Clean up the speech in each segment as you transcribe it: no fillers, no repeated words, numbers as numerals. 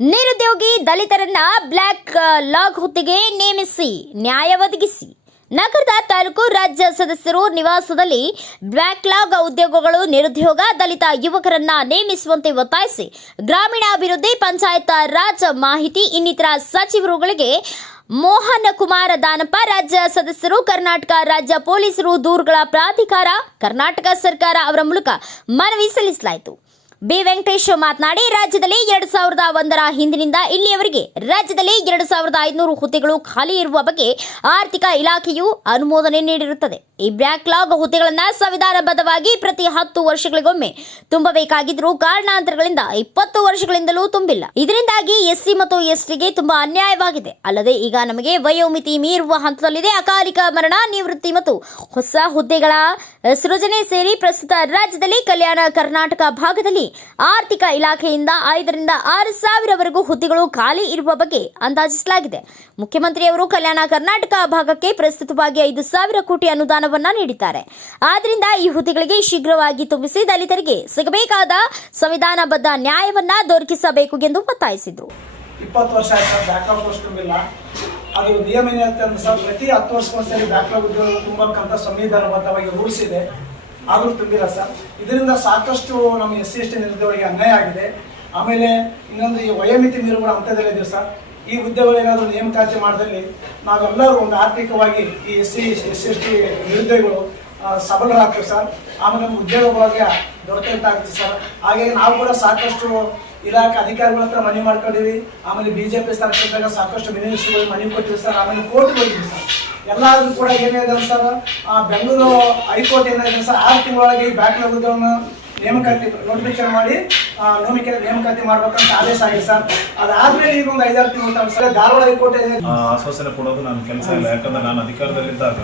ನಿರುದ್ಯೋಗಿ ದಲಿತರನ್ನ block log ಹುದ್ದೆಗೆ ನೇಮಿಸಿ ನ್ಯಾಯ ಒದಗಿಸಿ. ನಗರದ ತಾಲೂಕು ರಾಜ್ಯ ಸದಸ್ಯರು ನಿವಾಸದಲ್ಲಿ ಬ್ಯಾಕ್ಲಾಗ್ ಉದ್ಯೋಗಗಳು ನಿರುದ್ಯೋಗ ದಲಿತ ಯುವಕರನ್ನ ನೇಮಿಸುವಂತೆ ಒತ್ತಾಯಿಸಿ ಗ್ರಾಮೀಣಾಭಿವೃದ್ಧಿ, ಪಂಚಾಯತ್ ರಾಜ್, ಮಾಹಿತಿ ಇನ್ನಿತರ ಸಚಿವರುಗಳಿಗೆ ಮೋಹನ್ ಕುಮಾರ್ ದಾನಪ್ಪ, ರಾಜ್ಯ ಸದಸ್ಯರು, ಕರ್ನಾಟಕ ರಾಜ್ಯ ಪೊಲೀಸರು ದೂರುಗಳ ಪ್ರಾಧಿಕಾರ, ಕರ್ನಾಟಕ ಸರ್ಕಾರ ಅವರ ಮೂಲಕ ಮನವಿ ಸಲ್ಲಿಸಲಾಯಿತು. ಬಿ ವೆಂಕಟೇಶ್ ಮಾತನಾಡಿ, ರಾಜ್ಯದಲ್ಲಿ 2001ರ ಹಿಂದಿನಿಂದ ಇಲ್ಲಿಯವರೆಗೆ ರಾಜ್ಯದಲ್ಲಿ 2500 ಹುದ್ದೆಗಳು ಖಾಲಿ ಇರುವ ಬಗ್ಗೆ ಆರ್ಥಿಕ ಇಲಾಖೆಯು ಅನುಮೋದನೆ ನೀಡಿರುತ್ತದೆ. ಈ ಬ್ಯಾಕ್ಲಾಗ್ ಹುದ್ದೆಗಳನ್ನು ಸಂವಿಧಾನಬದ್ಧವಾಗಿ ಪ್ರತಿ 10 ವರ್ಷಗಳಿಗೊಮ್ಮೆ ತುಂಬಬೇಕಾಗಿದ್ದರೂ ಕಾರಣಾಂತರಗಳಿಂದ 20 ವರ್ಷಗಳಿಂದಲೂ ತುಂಬಿಲ್ಲ. ಇದರಿಂದಾಗಿ ಎಸ್ಸಿ ಮತ್ತು ಎಸ್ಟಿಗೆ ತುಂಬಾ ಅನ್ಯಾಯವಾಗಿದೆ. ಅಲ್ಲದೆ ಈಗ ನಮಗೆ ವಯೋಮಿತಿ ಮೀರುವ ಹಂತದಲ್ಲಿದೆ. ಅಕಾಲಿಕ ಮರಣ, ನಿವೃತ್ತಿ ಮತ್ತು ಹೊಸ ಹುದ್ದೆಗಳ ಸೃಜನೆ ಸೇರಿ ಪ್ರಸ್ತುತ ರಾಜ್ಯದಲ್ಲಿ ಕಲ್ಯಾಣ ಕರ್ನಾಟಕ ಭಾಗದಲ್ಲಿ ಆರ್ಥಿಕ ಇಲಾಖೆಯಿಂದ 5ರಿಂದ 6 ಸಾವಿರವರೆಗೂ ಹುದ್ದೆಗಳು ಖಾಲಿ ಇರುವ ಬಗ್ಗೆ ಅಂದಾಜಿಸಲಾಗಿದೆ. ಮುಖ್ಯಮಂತ್ರಿಯವರು ಕಲ್ಯಾಣ ಕರ್ನಾಟಕ ಭಾಗಕ್ಕೆ ಪ್ರಸ್ತುತವಾಗಿ 5,000 ಕೋಟಿ ಅನುದಾನವನ್ನ ನೀಡಿದ್ದಾರೆ. ಆದ್ದರಿಂದ ಈ ಹುದ್ದೆಗಳಿಗೆ ಶೀಘ್ರವಾಗಿ ತುಂಬಿಸಿ ದಲಿತರಿಗೆ ಸಿಗಬೇಕಾದ ಸಂವಿಧಾನಬದ್ಧ ನ್ಯಾಯವನ್ನ ದೊರಕಿಸಬೇಕು ಎಂದು ಒತ್ತಾಯಿಸಿದರು. 20 ವರ್ಷ ಆಯ್ತು ಬ್ಯಾಕ್ಲಾಗ್ ಪೋಸ್ಟ್ ತುಂಬಿಲ್ಲ. ಅದು ನಿಯಮ ಏನಿರುತ್ತೆ ಅಂತ ಸರ್, ಪ್ರತಿ 10 ವರ್ಷಕ್ಕೊಂದ್ಸರಿ ಬ್ಯಾಕ್ಲಾಗ್ ಉದ್ಯೋಗ ತುಂಬಕ್ಕಂತ ಸಂವಿಧಾನಬದ್ಧವಾಗಿ ರೂಲ್ಸ್ ಇದೆ, ಆದರೂ ತುಂಬಿಲ್ಲ ಸರ್. ಇದರಿಂದ ಸಾಕಷ್ಟು ನಮ್ಮ SC ST ನಿರುದ್ಯೋಗಿಗಳಿಗೆ ಅನ್ಯಾಯ ಆಗಿದೆ. ಆಮೇಲೆ ಇನ್ನೊಂದು ಈ ವಯೋಮಿತಿ ಮೀರುವ ಹಂತದಲ್ಲಿದೆ ಸರ್. ಈ ಹುದ್ದೆಗಳೇನಾದರೂ ನೇಮಕಾತಿ ಮಾಡಿದಲ್ಲಿ ನಾವೆಲ್ಲರೂ ಒಂದು ಆರ್ಥಿಕವಾಗಿ ಈ SC ST ನಿರುದ್ಯೋಗಿಗಳು ಸಬಲರಾಗ್ತೇವೆ ಸರ್. ಆಮೇಲೆ ನಮ್ಮ ಉದ್ಯೋಗ ಭಾಗ್ಯ ದೊರಕಂತಾಗುತ್ತೆ ಸರ್. ಹಾಗಾಗಿ ನಾವು ಕೂಡ ಸಾಕಷ್ಟು ಇಲಾಖೆ ಅಧಿಕಾರಿಗಳ ಹತ್ರ ಮನವಿ ಮಾಡ್ಕೊಂಡಿವಿ. ಆಮೇಲೆ BJP ಸರ್ಕಾರದಾಗ ಸಾಕಷ್ಟು ಮಿನಿಸ್ಟ್ರುಗಳು ಮನವಿ ಕೊಟ್ಟಿವಿ ಸರ್. ಆಮೇಲೆ ಕೋರ್ಟ್ಗೆ ಹೋಗಿದ್ವಿ ಸರ್. ಎಲ್ಲಾದ್ರೂ ಕೂಡ ಏನಿದೆ ಸರ್, ಬೆಂಗಳೂರು ಹೈಕೋರ್ಟ್ ಏನಿದೆ ಸರ್, 6 ತಿಂಗಳೊಳಗೆ ಈ ಬ್ಯಾಕ್ಲಾಗ್ ಉದ್ಯೋಗವನ್ನು ನೇಮಕಾತಿ ನೋಟಿಫಿಕೇಶನ್ ಮಾಡಿ ನೇಮಕಾತಿ ಮಾಡ್ಬೇಕಂತ ಆದೇಶ ಆಗಿದೆ ಸರ್. ಅದಾದ್ಮೇಲೆ ಈಗ ಒಂದು 5-6 ತಿಂಗಳು ಸರ್ ಧಾರವಾಡ ಹೈಕೋರ್ಟ್ ಆಶ್ವಾಸನೆ ಕೊಡೋದು ನನ್ನ ಕೆಲಸ ಇಲ್ಲ. ಯಾಕಂದ್ರೆ ನಾನು ಅಧಿಕಾರದಲ್ಲಿದ್ದಾಗ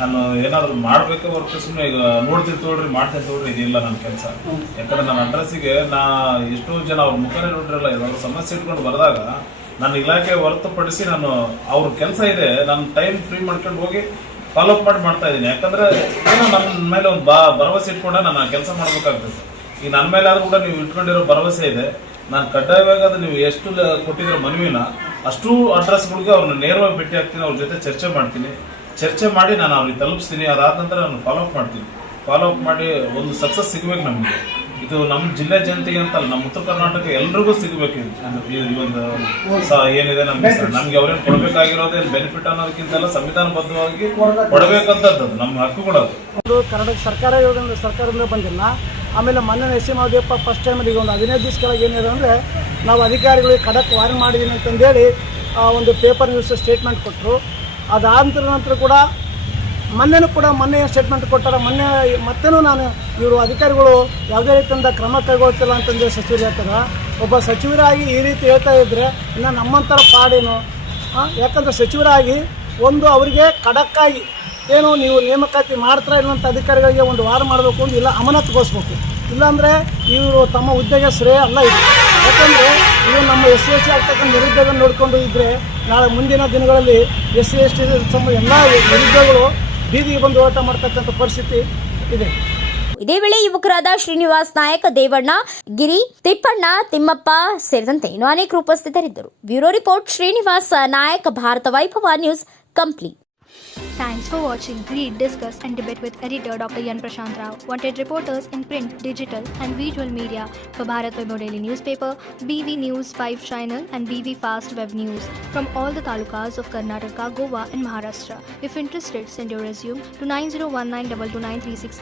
ನಾನು ಏನಾದ್ರು ಮಾಡ್ಬೇಕೆ ಹೊರತು ಸುಮ್ಮನೆ ಈಗ ನೋಡ್ತೀನಿ ತೋಡ್ರಿ ಮಾಡ್ತೀನಿ ತೋಡ್ರಿ ಇದಿಲ್ಲ ನನ್ನ ಕೆಲಸ. ಯಾಕಂದ್ರೆ ನನ್ನ ಅಡ್ರೆಸ್ಸಿಗೆ ಎಷ್ಟೋ ಜನ ಅವ್ರ ಮುಖನೇ ನೋಡ್ರಲ್ಲ, ಇವಾಗ ಸಮಸ್ಯೆ ಇಟ್ಕೊಂಡು ಬರೆದಾಗ ನನ್ನ ಇಲಾಖೆ ಹೊರತುಪಡಿಸಿ ನಾನು ಅವ್ರ ಕೆಲಸ ಇದೆ, ನಾನು ಟೈಮ್ ಫ್ರೀ ಮಾಡ್ಕೊಂಡು ಹೋಗಿ ಫಾಲೋ ಅಪ್ ಮಾಡ್ತಾ ಇದ್ದೀನಿ. ಯಾಕಂದ್ರೆ ಏನೋ ನನ್ನ ಮೇಲೆ ಒಂದು ಭರವಸೆ ಇಟ್ಕೊಂಡೆ ನಾನು ಕೆಲಸ ಮಾಡ್ಬೇಕಾಗ್ತದೆ. ಈಗ ನನ್ನ ಮೇಲೆ ಆದ್ರೂ ಕೂಡ ನೀವು ಇಟ್ಕೊಂಡಿರೋ ಭರವಸೆ ಇದೆ. ನಾನು ಕಡ್ಡಾಯವಾಗಿ ಅದು ನೀವು ಎಷ್ಟು ಕೊಟ್ಟಿರೋ ಮನವಿನ ಅಷ್ಟು ಅಡ್ರೆಸ್ಗಳಿಗೆ ಅವ್ರನ್ನ ನೇರವಾಗಿ ಭೇಟಿ ಆಗ್ತೀನಿ, ಅವ್ರ ಜೊತೆ ಚರ್ಚೆ ಮಾಡಿ ನಾನು ಅವ್ರಿಗೆ ತಲುಪಿಸ್ತೀನಿ. ಅದಾದ ನಂತರ ನಾನು ಫಾಲೋ ಅಪ್ ಮಾಡ್ತೀನಿ. ಫಾಲೋ ಅಪ್ ಮಾಡಿ ಒಂದು ಸಕ್ಸಸ್ ಸಿಗಬೇಕು ನಮಗೆ. ಇದು ನಮ್ಮ ಜಿಲ್ಲೆ ಜನತೆಗೆ ಅಂತಲ್ಲ, ನಮ್ಮ ಉತ್ತರ ಕರ್ನಾಟಕ ಎಲ್ರಿಗೂ ಸಿಗಬೇಕು. ಈ ಒಂದು ಏನಿದೆ ನಮ್ಗೆ ಅವ್ರೇನು ಕೊಡಬೇಕಾಗಿರೋದೇನು ಬೆನಿಫಿಟ್ ಅನ್ನೋದಕ್ಕಿಂತಲ್ಲ, ಸಂವಿಧಾನಬದ್ಧವಾಗಿ ಕೊಡಬೇಕಂತದ್ದು ನಮ್ಮ ಹಕ್ಕುಗಳದು. ಕರ್ನಾಟಕ ಸರ್ಕಾರದಿಂದ ಬಂದಿಲ್ಲ. ಆಮೇಲೆ ಮೊನ್ನೆ SC ಮಹದೇವಪ್ಪ ಫಸ್ಟ್ ಟೈಮ್ ಈಗ ಒಂದು 15 ದಿವಸ ಕೆಳಗೆ ಏನಿದೆ ಅಂದರೆ, ನಾವು ಅಧಿಕಾರಿಗಳಿಗೆ ಖಡಕ್ ವಾರ್ನ್ ಮಾಡಿದ್ದೀನಿ ಅಂತಂದೇಳಿ ಒಂದು ಪೇಪರ್ ನ್ಯೂಸ್ ಸ್ಟೇಟ್ಮೆಂಟ್ ಕೊಟ್ಟರು. ಅದಾದ ನಂತರ ಕೂಡ ಮೊನ್ನೆ ಸ್ಟೇಟ್ಮೆಂಟ್ ಕೊಟ್ಟಾರ. ಮತ್ತೇನೂ ನಾನು ಇವರು ಅಧಿಕಾರಿಗಳು ಯಾವುದೇ ರೀತಿಯಿಂದ ಕ್ರಮ ಕೈಗೊಳ್ತಿಲ್ಲ ಅಂತಂದೇಳಿ ಸಚಿವರು ಹೇಳ್ತಾರೆ. ಒಬ್ಬ ಸಚಿವರಾಗಿ ಈ ರೀತಿ ಹೇಳ್ತಾ ಇದ್ದರೆ ಇನ್ನು ನಮ್ಮಂಥರ ಪಾಡೇನು? ಯಾಕಂದರೆ ಸಚಿವರಾಗಿ ಒಂದು ಅವರಿಗೆ ಖಡಕ್ಕಾಗಿ ಏನು ನೀವು ನೇಮಕಾತಿ ಮಾಡ್ತಾ ಇರುವಂಥ ಅಧಿಕಾರಿಗಳಿಗೆ ಒಂದು ವಾರ ಮಾಡಬೇಕು, ಇಲ್ಲ ಅಮಾನತುಗೊಳಿಸ್ಬೇಕು. ಇಲ್ಲಾಂದರೆ ಇವರು ತಮ್ಮ ಹುದ್ದೆಗೆ ಶ್ರೇಯ ಅಲ್ಲ ಇದು. ಯಾಕಂದರೆ ಇವರು ನಮ್ಮ SC ST ಆಗ್ತಕ್ಕಂಥ ನಿರುದ್ಯೋಗ ನೋಡಿಕೊಂಡು ಇದ್ದರೆ ನಾಳೆ ಮುಂದಿನ ದಿನಗಳಲ್ಲಿ SC ST ಎಲ್ಲ ನಿರುದ್ಯೋಗಗಳು ಬೀದಿಗೆ ಬಂದು ಹೋರಾಟ ಮಾಡ್ತಕ್ಕಂಥ ಪರಿಸ್ಥಿತಿ ಇದೆ. ಇದೇ ವೇಳೆ ಯುವಕರಾದ ಶ್ರೀನಿವಾಸ್ ನಾಯಕ್, ದೇವಣ್ಣ, ಗಿರಿ, ತಿಪ್ಪಣ್ಣ, ತಿಮ್ಮಪ್ಪ ಸೇರಿದಂತೆ ಇನ್ನೂ ಅನೇಕರು ಉಪಸ್ಥಿತರಿದ್ದರು. ಬ್ಯೂರೋ ರಿಪೋರ್ಟ್, ಶ್ರೀನಿವಾಸ್ ನಾಯಕ್, ಭಾರತ ವೈಭವ news complete. Thanks for watching. Read, discuss and debate with editor Dr. Yan Prashant Rao. Wanted reporters in print, digital and visual media for Bharat Vaibhav Daily Newspaper, BV News 5 Channel and BV Fast Web News from all the talukas of Karnataka, Goa and Maharashtra. If interested, send your resume to 9019229369.